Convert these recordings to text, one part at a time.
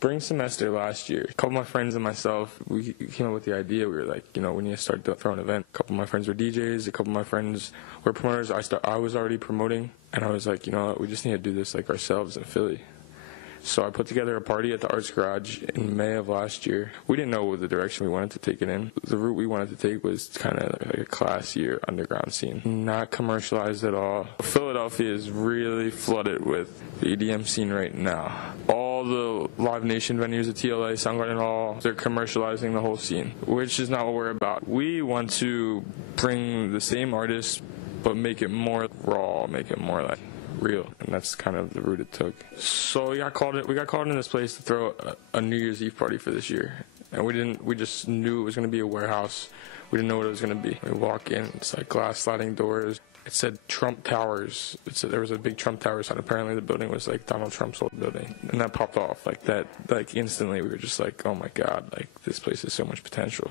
spring semester last year, a couple of my friends and myself, we came up with the idea. We were like, we need to start throwing an event. A couple of my friends were DJs, a couple of my friends were promoters. I was already promoting, and I was like, we just need to do this like ourselves in Philly. So I put together a party at the Arts Garage in May of last year. We didn't know the direction we wanted to take it in. The route we wanted to take was kind of like a classier underground scene, not commercialized at all. Philadelphia is really flooded with the EDM scene right now. All the Live Nation venues at TLA, Soundgarden Hall, they're commercializing the whole scene, which is not what we're about. We want to bring the same artists, but make it more raw, make it more like real, and that's kind of the route it took. So we got called in this place to throw a New Year's Eve party for this year, and we just knew it was going to be a warehouse. We didn't know what it was going to be. We walk in, it's like glass sliding doors. It said Trump Towers. There was a big Trump Tower sign. Apparently the building was like Donald Trump's old building, and that popped off like that. Like instantly, we were just like, oh my God, like this place has so much potential.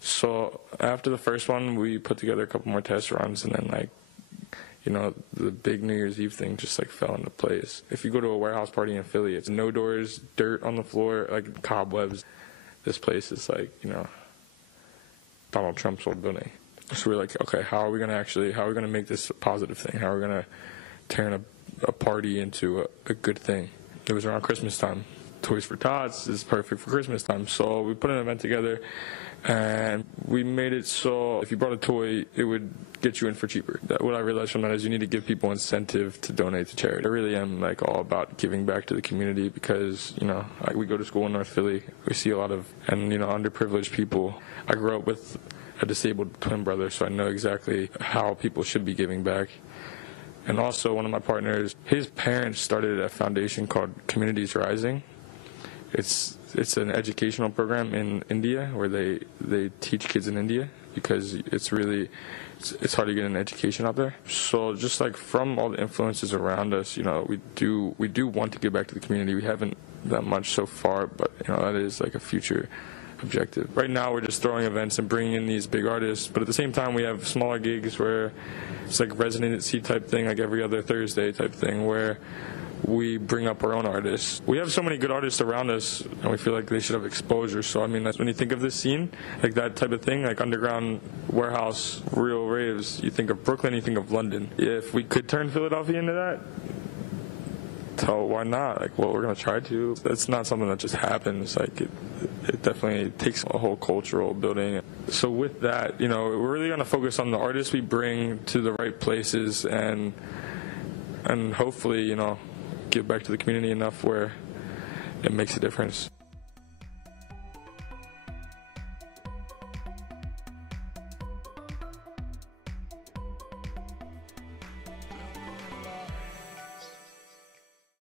So after the first one, we put together a couple more test runs, and then like, the big New Year's Eve thing just like fell into place. If you go to a warehouse party in Philly, it's no doors, dirt on the floor, like cobwebs. This place is like, Donald Trump's old building. So we're like, okay, how are we gonna make this a positive thing? How are we gonna turn a party into a good thing? It was around Christmas time. Toys for Tots is perfect for Christmas time. So we put an event together, and we made it so if you brought a toy, it would get you in for cheaper. What I realized from that is you need to give people incentive to donate to charity. I really am like all about giving back to the community because, we go to school in North Philly. We see a lot of, underprivileged people. I grew up with a disabled twin brother, so I know exactly how people should be giving back. And also one of my partners, his parents started a foundation called Communities Rising. It's an educational program in India where they teach kids in India because it's hard to get an education out there. So just like from all the influences around us, we do want to give back to the community. We haven't that much so far, but that is like a future objective. Right now we're just throwing events and bringing in these big artists, but at the same time we have smaller gigs where it's like residency type thing, like every other Thursday type thing, where we bring up our own artists. We have so many good artists around us, and we feel like they should have exposure. So, that's when you think of this scene, like that type of thing, like underground warehouse, real raves, you think of Brooklyn, you think of London. If we could turn Philadelphia into that, so why not? Like, well, we're going to try to. That's not something that just happens. Like, it definitely takes a whole cultural building. So with that, we're really going to focus on the artists we bring to the right places and hopefully, give back to the community enough where it makes a difference.